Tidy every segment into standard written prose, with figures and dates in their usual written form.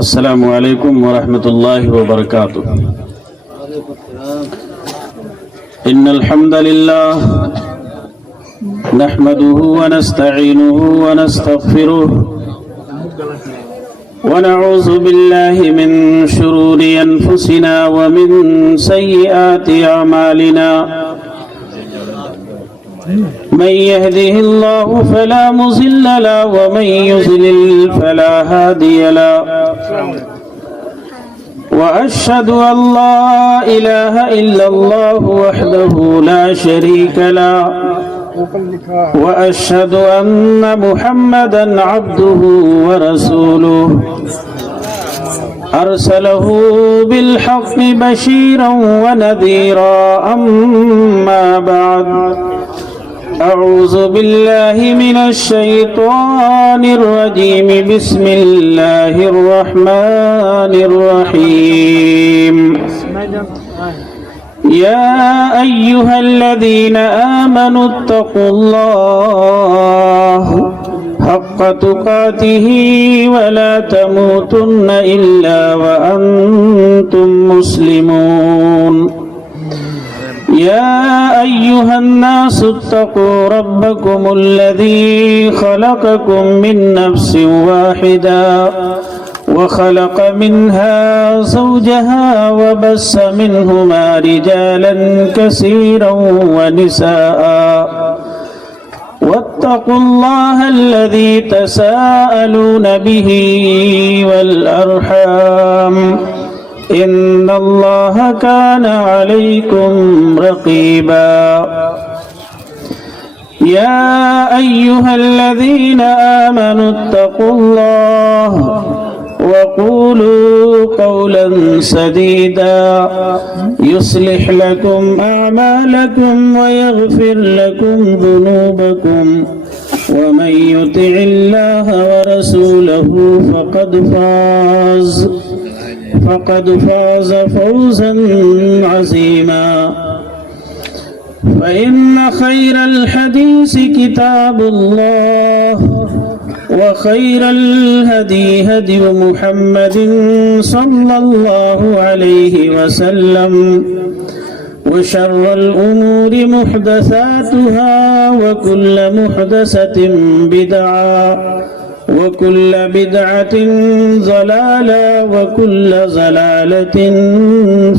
السلام علیکم ورحمۃ اللہ وبرکاتہ۔ ان الحمد للہ نحمده ونستعینه ونستغفره ونعوذ باللہ من شرور انفسنا ومن سیئات اعمالنا، من يهده الله فلا مضل له ومن يضلل فلا هادي له، وأشهد أن لا إله إلا الله وحده لا شريك له، وأشهد أن محمدا عبده ورسوله، أرسله بالحق بشيرا ونذيرا، أما بعد أعوذ بالله من الشيطان الرجيم، بسم الله الرحمن الرحيم۔ يا أيها الذين آمنوا اتقوا الله حق تقاته ولا تموتن إلا وأنتم مسلمون۔ يا أيها الناس اتقوا ربكم الذي خلقكم من نفس واحدة وخلق منها زوجها وبث منهما رجالا كثيرا ونساء، واتقوا الله الذي تساءلون به والأرحام، إن الله كان عليكم رقيبا۔ يا أيها الذين آمنوا اتقوا الله وقولوا قولا سديدا يصلح لكم أعمالكم ويغفر لكم ذنوبكم، ومن يطع الله ورسوله فقد فاز فوزا عظيما۔ فإن خير الحديث كتاب الله، وخير الهدي هدي محمد صلى الله عليه وسلم، وشر الأمور محدثاتها، وكل محدثة بدعة، وكل بدعة ضلالة، وكل ضلالة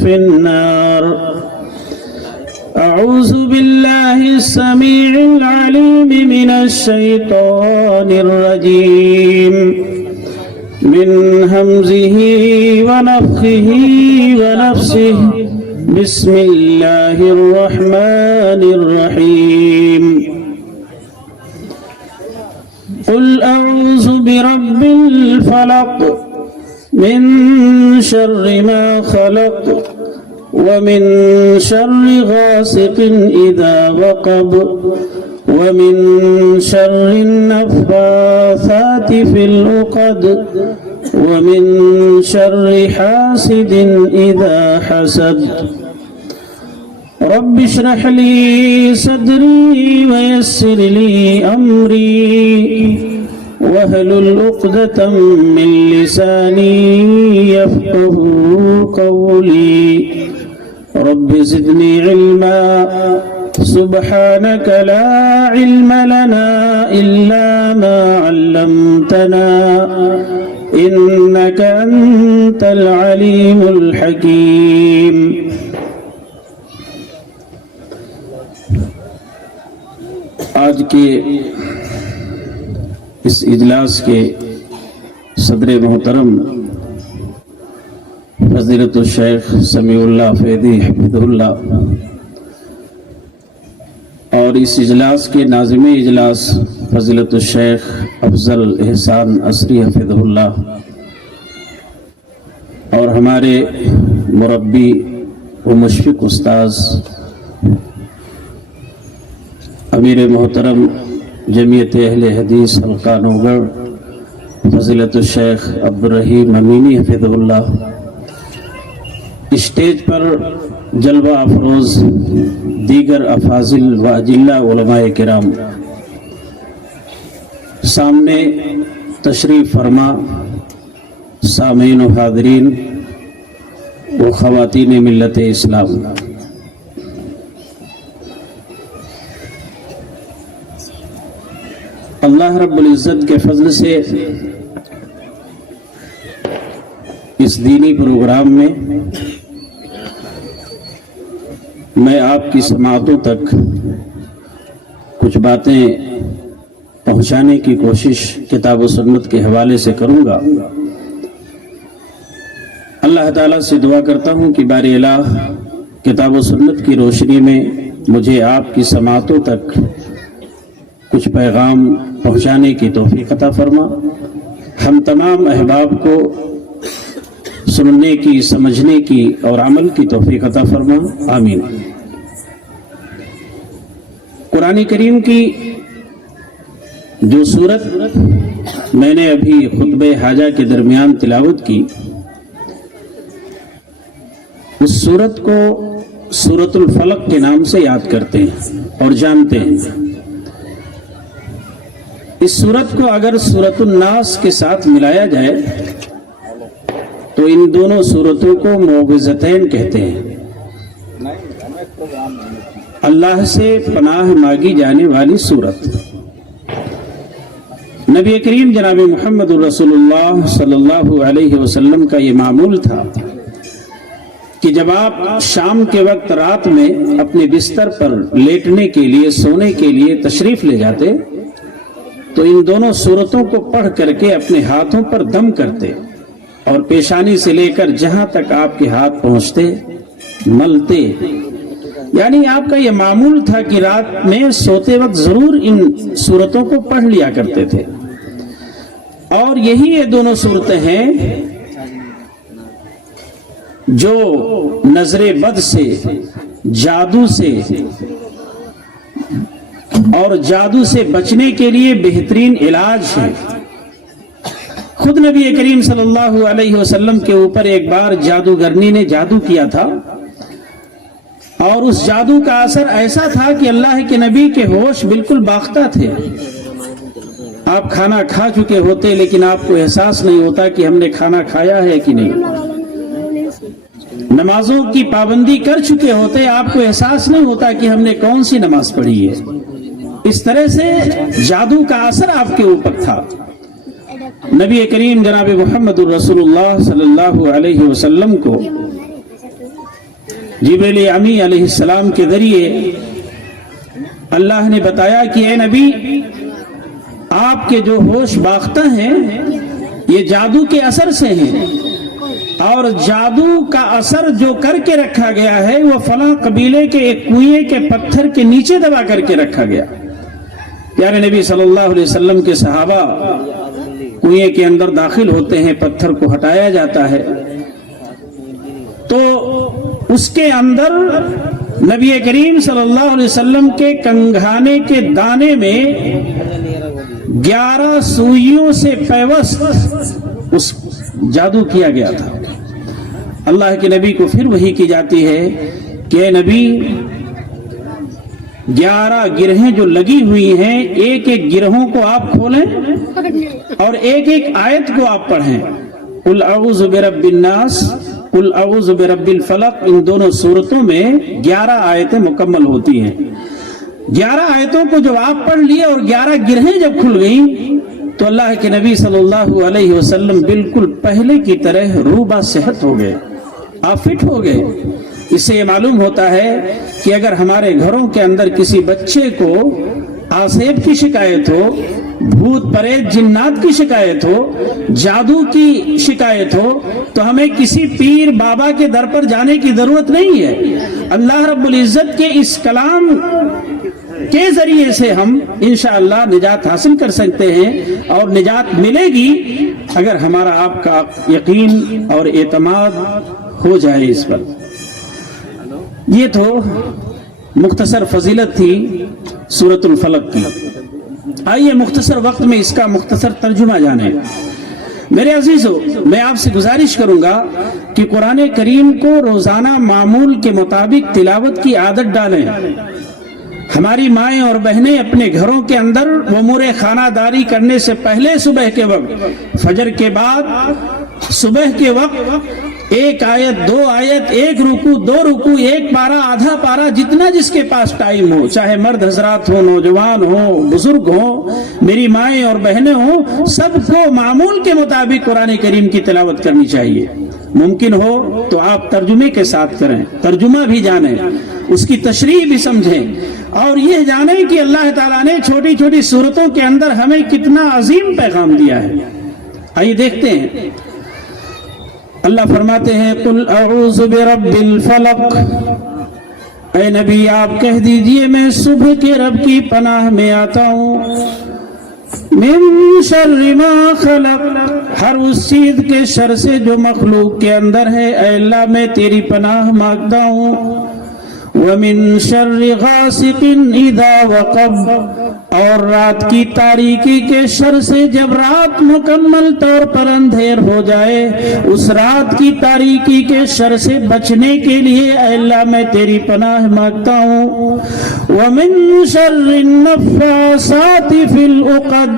في النار۔ أعوذ بالله السميع العليم من الشيطان الرجيم، من همزه ونفخه ونفسه، بسم الله الرحمن الرحيم۔ قل أعوذ برب الفلق، من شر ما خلق، ومن شر غاسق إذا وقب، ومن شر النفاثات في العقد، ومن شر حاسد إذا حسد۔ رب اشرح لي صدري ويسر لي أمري، واحلل عقدة من لساني يفقه قولي، رب زدني علما، سبحانك لا علم لنا إلا ما علمتنا، إنك أنت العليم الحكيم۔ آج کے اس اجلاس کے صدر محترم فضیلت الشیخ سمیع اللہ فیدی حفظہ اللہ، اور اس اجلاس کے ناظم اجلاس فضیلت الشیخ افضل احسان عصری حفظہ اللہ، اور ہمارے مربی و مشفق استاذ امیر محترم جمعیت اہل حدیث حلقہ نوگڑھ فضیلت الشیخ عبدالرحیم امینی حفظہ اللہ، اسٹیج پر جلوہ افروز دیگر افاضل و اجلہ علماء کرام، سامنے تشریف فرما سامعین و حاضرین و خواتین ملت اسلام، اللہ رب العزت کے فضل سے اس دینی پروگرام میں میں آپ کی سماعتوں تک کچھ باتیں پہنچانے کی کوشش کتاب و سنت کے حوالے سے کروں گا۔ اللہ تعالیٰ سے دعا کرتا ہوں کہ باری الہ کتاب و سنت کی روشنی میں مجھے آپ کی سماعتوں تک کچھ پیغام پہنچانے کی توفیق عطا فرما، ہم تمام احباب کو سننے کی، سمجھنے کی اور عمل کی توفیق عطا فرما، آمین۔ قرآن کریم کی جو سورت میں نے ابھی خطبہ حاجہ کے درمیان تلاوت کی، اس سورت کو سورۃ الفلق کے نام سے یاد کرتے ہیں اور جانتے ہیں۔ اس سورت کو اگر سورۃ الناس کے ساتھ ملایا جائے تو ان دونوں سورتوں کو معوذتین کہتے ہیں، اللہ سے پناہ مانگی جانے والی سورت۔ نبی کریم جناب محمد رسول اللہ صلی اللہ علیہ وسلم کا یہ معمول تھا کہ جب آپ شام کے وقت رات میں اپنے بستر پر لیٹنے کے لیے، سونے کے لیے تشریف لے جاتے تو ان دونوں سورتوں کو پڑھ کر کے اپنے ہاتھوں پر دم کرتے اور پیشانی سے لے کر جہاں تک آپ کے ہاتھ پہنچتے ملتے، یعنی آپ کا یہ معمول تھا کہ رات میں سوتے وقت ضرور ان سورتوں کو پڑھ لیا کرتے تھے۔ اور یہی یہ دونوں صورتیں ہیں جو نظر بد سے، جادو سے اور جادو سے بچنے کے لیے بہترین علاج ہے۔ خود نبی کریم صلی اللہ علیہ وسلم کے اوپر ایک بار جادوگرنی نے جادو کیا تھا، اور اس جادو کا اثر ایسا تھا کہ اللہ کے نبی کے ہوش بالکل باختہ تھے۔ آپ کھانا کھا چکے ہوتے لیکن آپ کو احساس نہیں ہوتا کہ ہم نے کھانا کھایا ہے کہ نہیں، نمازوں کی پابندی کر چکے ہوتے، آپ کو احساس نہیں ہوتا کہ ہم نے کون سی نماز پڑھی ہے۔ اس طرح سے جادو کا اثر آپ کے اوپر تھا۔ نبی کریم جناب محمد رسول اللہ صلی اللہ علیہ وسلم کو جبریل امی علیہ السلام کے ذریعے اللہ نے بتایا کہ اے نبی، آپ کے جو ہوش باختہ ہیں یہ جادو کے اثر سے ہیں، اور جادو کا اثر جو کر کے رکھا گیا ہے وہ فلاں قبیلے کے ایک کنویں کے پتھر کے نیچے دبا کر کے رکھا گیا۔ پیارے نبی صلی اللہ علیہ وسلم کے صحابہ کنویں کے اندر داخل ہوتے ہیں، پتھر کو ہٹایا جاتا ہے تو اس کے اندر نبی کریم صلی اللہ علیہ وسلم کے کنگھانے کے دانے میں 11 سوئیوں سے پیوست اس جادو کیا گیا تھا۔ اللہ کے نبی کو پھر وحی کی جاتی ہے کہ اے نبی، 11 گرہیں جو لگی ہوئی ہیں، ایک ایک گرہوں کو آپ کھولیں اور ایک ایک آیت کو آپ پڑھیں۔ قل اعوذ برب الناس، قل اعوذ برب الفلق، ان دونوں صورتوں میں 11 آیتیں مکمل ہوتی ہیں۔ 11 آیتوں کو جب آپ پڑھ لیے اور 11 گرہیں جب کھل گئیں تو اللہ کے نبی صلی اللہ علیہ وسلم بالکل پہلے کی طرح روبہ صحت ہو گئے، آپ فٹ ہو گئے۔ اس سے یہ معلوم ہوتا ہے کہ اگر ہمارے گھروں کے اندر کسی بچے کو آسیب کی شکایت ہو، بھوت پریت جنات کی شکایت ہو، جادو کی شکایت ہو، تو ہمیں کسی پیر بابا کے در پر جانے کی ضرورت نہیں ہے۔ اللہ رب العزت کے اس کلام کے ذریعے سے ہم انشاءاللہ نجات حاصل کر سکتے ہیں، اور نجات ملے گی اگر ہمارا آپ کا یقین اور اعتماد ہو جائے اس پر۔ یہ تو مختصر فضیلت تھی سورۃ الفلق کی۔ آئیے مختصر وقت میں اس کا مختصر ترجمہ جانیں۔ میرے عزیزو، میں آپ سے گزارش کروں گا کہ قرآن کریم کو روزانہ معمول کے مطابق تلاوت کی عادت ڈالیں۔ ہماری مائیں اور بہنیں اپنے گھروں کے اندر امور خانہ داری کرنے سے پہلے صبح کے وقت، فجر کے بعد صبح کے وقت ایک آیت، دو آیت، ایک رکوع، دو رکوع، ایک پارا، آدھا پارا، جتنا جس کے پاس ٹائم ہو، چاہے مرد حضرات ہو، نوجوان ہو، بزرگ ہو، میری مائیں اور بہنیں ہوں، سب کو معمول کے مطابق قرآن کریم کی تلاوت کرنی چاہیے۔ ممکن ہو تو آپ ترجمے کے ساتھ کریں، ترجمہ بھی جانیں، اس کی تشریح بھی سمجھیں، اور یہ جانیں کہ اللہ تعالیٰ نے چھوٹی چھوٹی صورتوں کے اندر ہمیں کتنا عظیم پیغام دیا ہے۔ آئیے دیکھتے ہیں، اللہ فرماتے ہیں قل اعوذ برب الفلق، اے نبی آپ کہہ دیجئے میں صبح کے رب کی پناہ میں آتا ہوں، من شر ما خلق، ہر اس چیز کے شر سے جو مخلوق کے اندر ہے، اے اللہ میں تیری پناہ مانگتا ہوں، ومن شر غاسق اذا وقب، اور رات کی تاریکی کے شر سے جب رات مکمل طور پر اندھیر ہو جائے، اس رات کی تاریکی کے شر سے بچنے کے لیے اے اللہ میں تیری پناہ مانگتا ہوں، ومن شر النفاثات فی العقد،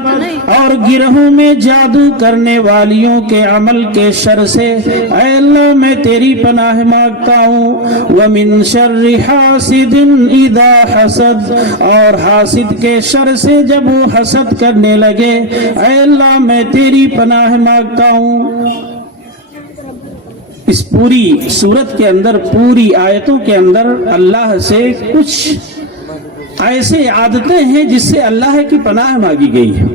اور گرہوں میں جادو کرنے والیوں کے عمل کے شر سے اے اللہ میں تیری پناہ مانگتا ہوں، ومن شر حاسد اذا حسد، اور حاسد کے شر سے جب وہ حسد کرنے لگے اے اللہ میں تیری پناہ مانگتا ہوں۔ اس پوری سورت کے اندر، پوری آیتوں کے اندر اللہ سے کچھ ایسے عادتیں ہیں جس سے اللہ کی پناہ مانگی گئی ہے۔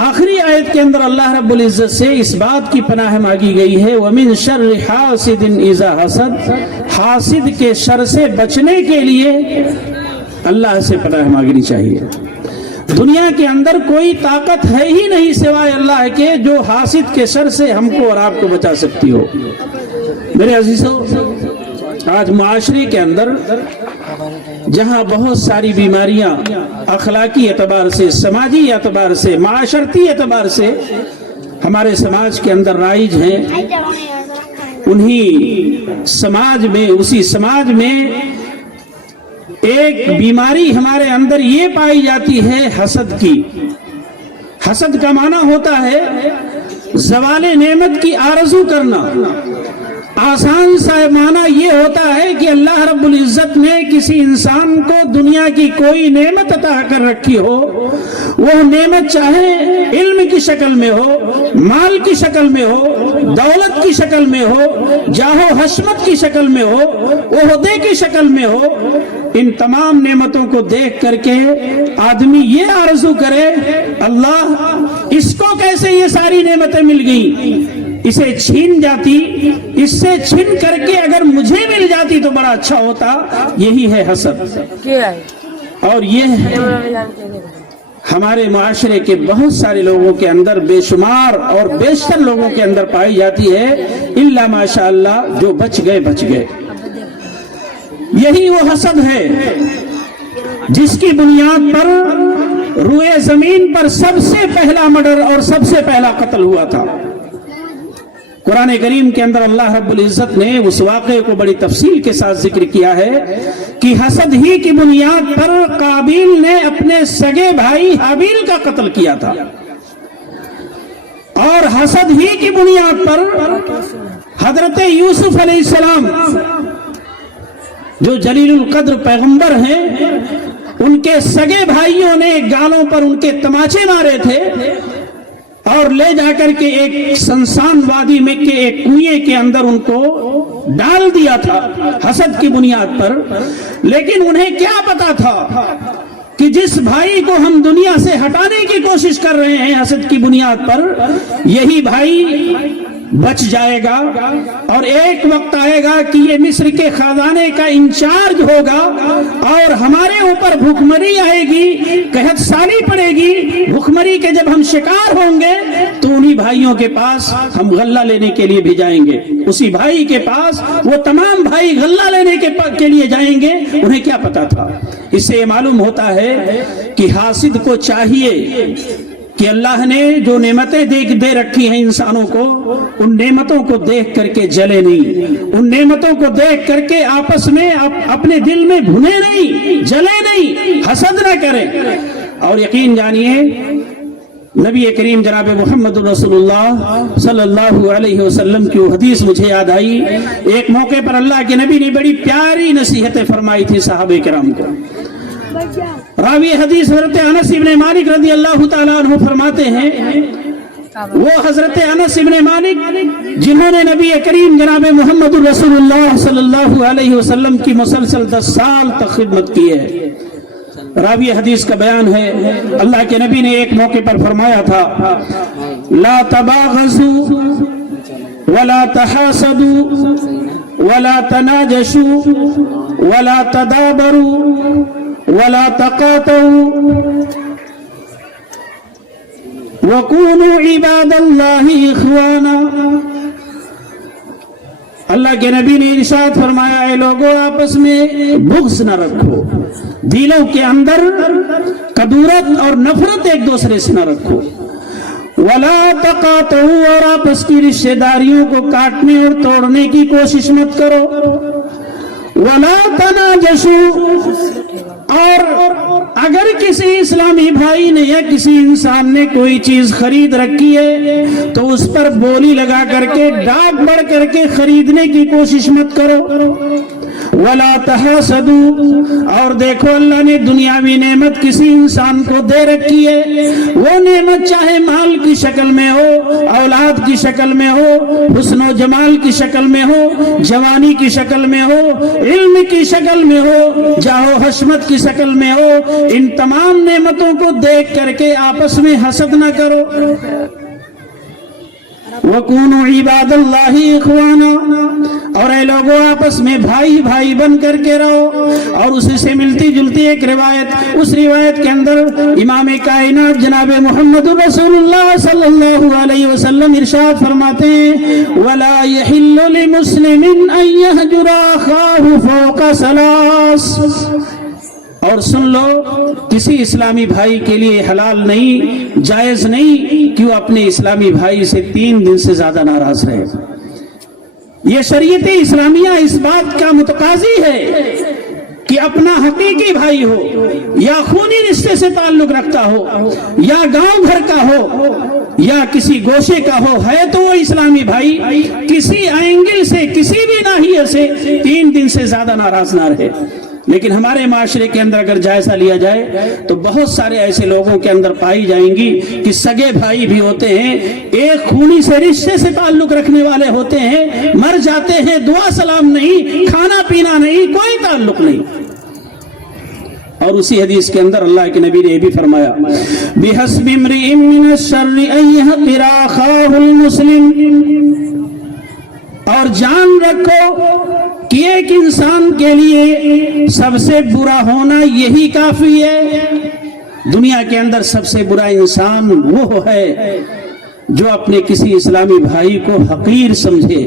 آخری آیت کے اندر اللہ رب العزت سے اس بات کی پناہ مانگی گئی ہے وَمِن شَرِّ حَاسِدٍ إِذَا حَسَدَ، حاسد کے شر سے بچنے کے لیے اللہ سے پناہ مانگنی چاہیے۔ دنیا کے اندر کوئی طاقت ہے ہی نہیں سوائے اللہ کے جو حاسد کے شر سے ہم کو اور آپ کو بچا سکتی ہو۔ میرے عزیزو، آج معاشرے کے اندر جہاں بہت ساری بیماریاں اخلاقی اعتبار سے، سماجی اعتبار سے، معاشرتی اعتبار سے ہمارے سماج کے اندر رائج ہیں، انہی سماج میں، اسی سماج میں ایک بیماری ہمارے اندر یہ پائی جاتی ہے حسد کی۔ حسد کا معنی ہوتا ہے زوال نعمت کی آرزو کرنا۔ آسان سا معنی یہ ہوتا ہے کہ اللہ رب العزت نے کسی انسان کو دنیا کی کوئی نعمت عطا کر رکھی ہو، وہ نعمت چاہے علم کی شکل میں ہو، مال کی شکل میں ہو، دولت کی شکل میں ہو، جاہ و حشمت کی شکل میں ہو، عہدے کی شکل میں ہو، ان تمام نعمتوں کو دیکھ کر کے آدمی یہ آرزو کرے اللہ اس کو کیسے یہ ساری نعمتیں مل گئیں، اسے چھین جاتی، اس سے چھن کر کے اگر مجھے مل جاتی تو بڑا اچھا ہوتا۔ یہی ہے حسد، اور یہ ہمارے معاشرے کے بہت سارے لوگوں کے اندر، بے شمار اور بیشتر لوگوں کے اندر پائی جاتی ہے، الا ماشاء اللہ جو بچ گئے بچ گئے۔ یہی وہ حسد ہے جس کی بنیاد پر روئے زمین پر سب سے پہلا مرڈر اور سب سے پہلا قتل ہوا تھا۔ قرآن کریم کے اندر اللہ رب العزت نے اس واقعے کو بڑی تفصیل کے ساتھ ذکر کیا ہے کہ حسد ہی کی بنیاد پر قابیل نے اپنے سگے بھائی حابیل کا قتل کیا تھا، اور حسد ہی کی بنیاد پر حضرت یوسف علیہ السلام جو جلیل القدر پیغمبر ہیں، ان کے سگے بھائیوں نے گالوں پر ان کے تماچے مارے تھے اور لے جا کر کے ایک سنسان وادی میں کے ایک کنویں کے اندر ان کو ڈال دیا تھا حسد کی بنیاد پر۔ لیکن انہیں کیا پتا تھا کہ جس بھائی کو ہم دنیا سے ہٹانے کی کوشش کر رہے ہیں حسد کی بنیاد پر، یہی بھائی بچ جائے گا، اور ایک وقت آئے گا کہ یہ مصر کے خزانے کا انچارج ہوگا، اور ہمارے اوپر بھوکمری آئے گی، قحط سالی پڑے گی، بھوکمری کے جب ہم شکار ہوں گے تو انہی بھائیوں کے پاس ہم غلہ لینے کے لیے بھی جائیں گے۔ اسی بھائی کے پاس وہ تمام بھائی غلہ لینے کے لیے جائیں گے۔ انہیں کیا پتا تھا؟ اس سے یہ معلوم ہوتا ہے کہ حاسد کو چاہیے کہ اللہ نے جو نعمتیں دے رکھی ہیں انسانوں کو، ان نعمتوں کو دیکھ کر کے جلے نہیں، ان نعمتوں کو دیکھ کر کے آپس میں اپنے دل میں بھنے نہیں، جلے نہیں، حسد نہ کریں۔ اور یقین جانیے نبی کریم جناب محمد رسول اللہ صلی اللہ علیہ وسلم کی وہ حدیث مجھے یاد آئی. ایک موقع پر اللہ کے نبی نے بڑی پیاری نصیحتیں فرمائی تھی صحابہ کرام کو. راوی حدیث حضرت انس ابن مالک رضی اللہ تعالیٰ عنہ فرماتے ہیں، وہ حضرت انس ابن مالک جنہوں نے نبی کریم جناب محمد رسول اللہ صلی اللہ علیہ وسلم کی مسلسل 10 سال تک خدمت کی ہے. راوی حدیث کا بیان ہے، اللہ کے نبی نے ایک موقع پر فرمایا تھا، لا تباغضوا ولا تحاسدوا ولا تناجشوا ولا تدابروا ولا تقاطعوا وَكُونُوا عِبَادَ اللَّهِ إِخْوَانًا. اللہ کے نبی نے ارشاد فرمایا، اے لوگوں آپس میں بغض نہ رکھو، دلوں کے اندر کدورت اور نفرت ایک دوسرے سے نہ رکھو. وَلَا تَقَاطَعُوا، اور آپس کی رشتہ داریوں کو کاٹنے اور توڑنے کی کوشش مت کرو. وَلَا تَنَاجَشُوا، اور اگر کسی اسلامی بھائی نے یا کسی انسان نے کوئی چیز خرید رکھی ہے تو اس پر بولی لگا کر کے ڈاک بڑھ کر کے خریدنے کی کوشش مت کرو. ولا تحاسدوا، اور دیکھو اللہ نے دنیاوی نعمت کسی انسان کو دے رکھی ہے، وہ نعمت چاہے مال کی شکل میں ہو، اولاد کی شکل میں ہو، حسن و جمال کی شکل میں ہو، جوانی کی شکل میں ہو، علم کی شکل میں ہو، جاہ و حشمت کی شکل میں ہو، ان تمام نعمتوں کو دیکھ کر کے آپس میں حسد نہ کرو. وَكُونُوا عِبَادَ اللَّهِ إِخْوَانًا، اور اے لوگوں آپس میں بھائی بھائی بن کر کے رہو. اور اسی سے ملتی جلتی ایک روایت، اس روایت کے اندر امام کائنات جناب محمد رسول اللہ صلی اللہ علیہ وسلم ارشاد فرماتے ہیں، وَلَا يَحِلُّ لِمُسْلِمٍ أَن يَهْجُرَ أَخَاهُ فَوْقَ ثَلَاثٍ. اور سن لو، کسی اسلامی بھائی کے لیے حلال نہیں، جائز نہیں کہ وہ اپنے اسلامی بھائی سے 3 دن سے زیادہ ناراض رہے. یہ شریعت اسلامیہ اس بات کا متقاضی ہے کہ اپنا حقیقی بھائی ہو یا خونی رشتے سے تعلق رکھتا ہو یا گاؤں گھر کا ہو یا کسی گوشے کا ہو، ہے تو وہ اسلامی بھائی کسی اینگل سے کسی بھی ناحیے سے 3 دن سے زیادہ ناراض نہ رہے. لیکن ہمارے معاشرے کے اندر اگر جائزہ لیا جائے تو بہت سارے ایسے لوگوں کے اندر پائی جائیں گی کہ سگے بھائی بھی ہوتے ہیں، ایک خونی سے رشتے سے تعلق رکھنے والے ہوتے ہیں، مر جاتے ہیں، دعا سلام نہیں، کھانا پینا نہیں، کوئی تعلق نہیں. اور اسی حدیث کے اندر اللہ کے نبی نے یہ بھی فرمایا، بِحَسْبِ امْرِئٍ مِّنَ الشَّرِّ أَن يَحْقِرَ أَخَاهُ الْمُسْلِمَ، اور جان رکھو کہ ایک انسان کے لیے سب سے برا ہونا یہی کافی ہے. دنیا کے اندر سب سے برا انسان وہ ہے جو اپنے کسی اسلامی بھائی کو حقیر سمجھے،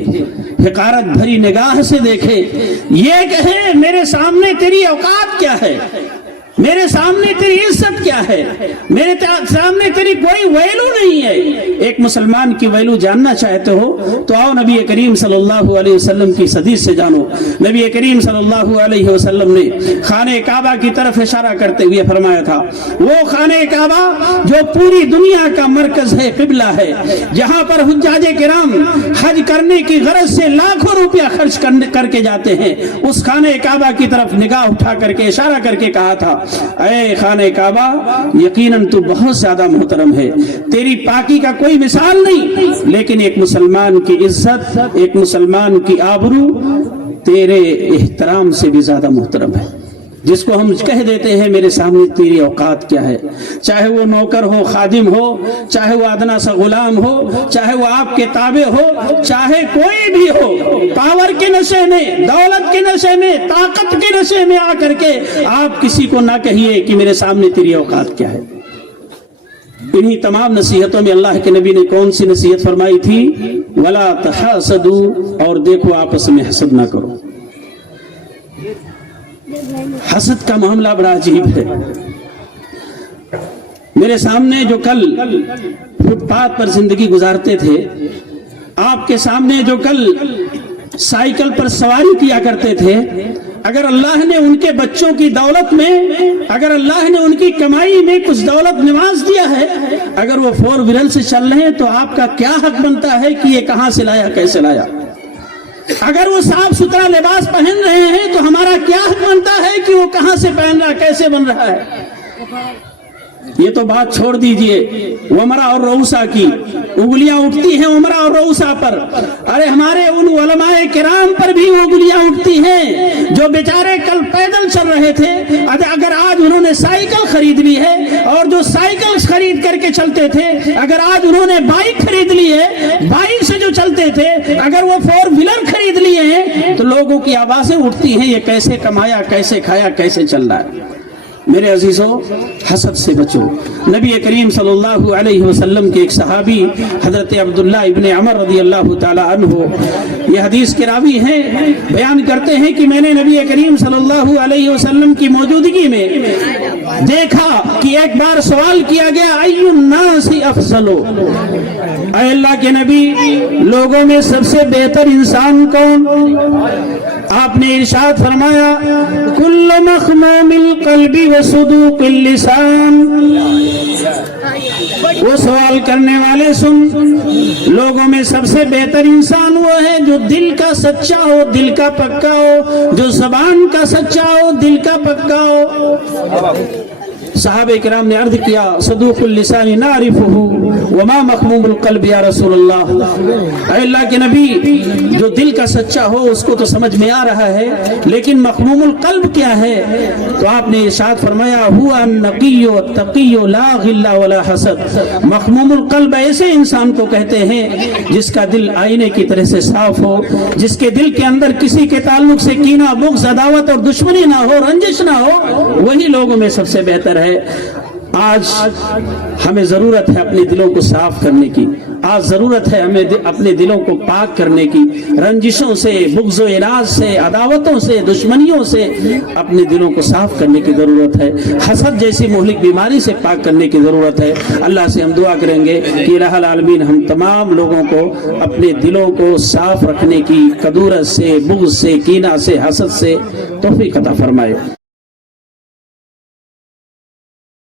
حقارت بھری نگاہ سے دیکھے، یہ کہے میرے سامنے تیری اوقات کیا ہے، میرے سامنے تیری عزت کیا ہے، میرے سامنے تیری کوئی ویلو نہیں ہے. ایک مسلمان کی ویلو جاننا چاہتے ہو تو آؤ نبی کریم صلی اللہ علیہ وسلم کی حدیث سے جانو. نبی کریم صلی اللہ علیہ وسلم نے خانہ کعبہ کی طرف اشارہ کرتے ہوئے فرمایا تھا، وہ خانہ کعبہ جو پوری دنیا کا مرکز ہے، قبلہ ہے، جہاں پر حجاج کرام حج کرنے کی غرض سے لاکھوں روپیہ خرچ کر کے جاتے ہیں، اس خانہ کعبہ کی طرف نگاہ اٹھا کر کے اشارہ کر کے کہا تھا، اے خانہ کعبہ یقیناً تو بہت زیادہ محترم ہے، تیری پاکی کا کوئی مثال نہیں، لیکن ایک مسلمان کی عزت، ایک مسلمان کی آبرو تیرے احترام سے بھی زیادہ محترم ہے. جس کو ہم کہہ دیتے ہیں میرے سامنے تیری اوقات کیا ہے، چاہے وہ نوکر ہو، خادم ہو، چاہے وہ ادنا سا غلام ہو، چاہے وہ آپ کے تابع ہو، چاہے کوئی بھی ہو، پاور کے نشے میں، دولت کے نشے میں، طاقت کے نشے میں آ کر کے آپ کسی کو نہ کہیے کہ میرے سامنے تیری اوقات کیا ہے. انہی تمام نصیحتوں میں اللہ کے نبی نے کون سی نصیحت فرمائی تھی؟ وَلَا تَحَاسَدُوا، اور دیکھو آپس میں حسد نہ کرو. حسد کا معاملہ بڑا عجیب ہے. میرے سامنے جو کل فٹ پاتھ پر زندگی گزارتے تھے، آپ کے سامنے جو کل سائیکل پر سواری کیا کرتے تھے، اگر اللہ نے ان کے بچوں کی دولت میں، اگر اللہ نے ان کی کمائی میں کچھ دولت نواز دیا ہے، اگر وہ 4 ویلر سے چل رہے ہیں تو آپ کا کیا حق بنتا ہے کہ یہ کہاں سے لایا، کیسے لایا؟ اگر وہ صاف ستھرا لباس پہن رہے ہیں تو ہمارا کیا حق بنتا ہے کہ وہ کہاں سے پہن رہا، کیسے بن رہا ہے؟ یہ تو بات چھوڑ دیجئے عمرہ اور روسا کی، انگلیاں اٹھتی ہیں عمرہ اور روسا پر، ارے ہمارے ان علماء کرام پر بھی انگلیاں اٹھتی ہیں جو بیچارے کل پیدل چل رہے تھے، اگر آج انہوں نے سائیکل خرید لی ہے، اور جو سائیکل خرید کر کے چلتے تھے اگر آج انہوں نے بائک خرید لی ہے، بائک سے جو چلتے تھے اگر وہ 4 ویلر خرید لیے ہیں، تو لوگوں کی آوازیں اٹھتی ہیں یہ کیسے کمایا، کیسے کھایا، کیسے چل رہا ہے؟ میرے عزیزوں، حسد سے بچو۔ نبی کریم صلی اللہ علیہ وسلم کے ایک صحابی حضرت عبداللہ ابن عمر رضی اللہ تعالی عنہ یہ حدیث کے راوی ہیں، بیان کرتے ہیں کہ میں نے نبی کریم صلی اللہ علیہ وسلم کی موجودگی میں دیکھا کہ ایک بار سوال کیا گیا، ای الناس افضل، اے اللہ کے نبی لوگوں میں سب سے بہتر انسان کون؟ آپ نے ارشاد فرمایا، کل مخموم القلب وصدوق اللسان۔ وہ سوال کرنے والے سن، لوگوں میں سب سے بہتر انسان وہ ہے جو دل کا سچا ہو، دل کا پکا ہو، جو زبان کا سچا ہو، دل کا پکا ہو۔ صحابہ کرام نے عرض کیا، صدوق اللسان نعرفہ وما مخموم القلب یا رسول اللہ، اے اللہ کے نبی جو دل کا سچا ہو اس کو تو سمجھ میں آ رہا ہے، لیکن مخموم القلب کیا ہے؟ تو آپ نے ارشاد فرمایا، ہوا النقی التقی لا غل ولا حسد۔ مخموم القلب ایسے انسان کو کہتے ہیں جس کا دل آئینے کی طرح سے صاف ہو، جس کے دل کے اندر کسی کے تعلق سے کینہ، بغض، عداوت اور دشمنی نہ ہو، رنجش نہ ہو، وہی لوگوں میں سب سے بہتر ہے۔ آج ہمیں ضرورت ہے اپنے دلوں کو صاف کرنے کی، آج ضرورت ہے ہمیں اپنے دلوں کو پاک کرنے کی، رنجشوں سے، بغض و اراض سے، عداوتوں سے، دشمنیوں سے اپنے دلوں کو صاف کرنے کی ضرورت ہے، حسد جیسی مہلک بیماری سے پاک کرنے کی ضرورت ہے۔ اللہ سے ہم دعا کریں گے کہ الہ العالمین ہم تمام لوگوں کو اپنے دلوں کو صاف رکھنے کی، کدورت سے، بغض سے، کینہ سے، حسد سے توفیق عطا فرمائے۔